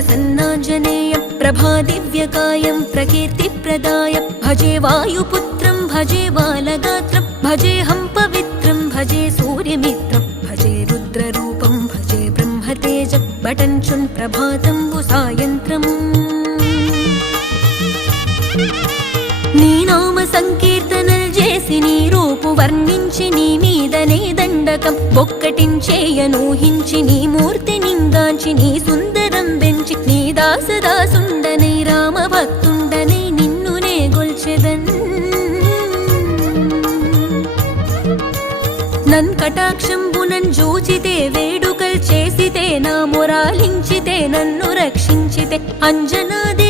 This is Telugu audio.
प्रसन्नाञ्जनेयं प्रभादिव्यकायं प्रकीर्तिप्रदायं भजे वायुपुत्रं भजे बालगात्रं भजेऽहं पवित्रं भजे सूर्यमित्रं भजे रुद्ररूपं भजे ब्रह्मतेजं बटञ्चुन् प्रभातं सायन्त्रम् నీ నామ సంకీర్తనలు చేసి నీ రూపు వర్ణించి నీ మీదనే దండకం ఒక్కటించేయనూహించి నీ మూర్తి నింగాంచి నీ సుందరం పెంచి నీ దాసదాసుండనై రామ భక్తుండనై నిన్నునే గొల్చెదన్ నన్ కటాక్షంబునన్ జూచితే వేడుకల్ చేసితే నా మొరాలించితే నన్ను రక్షించితే అంజనాదే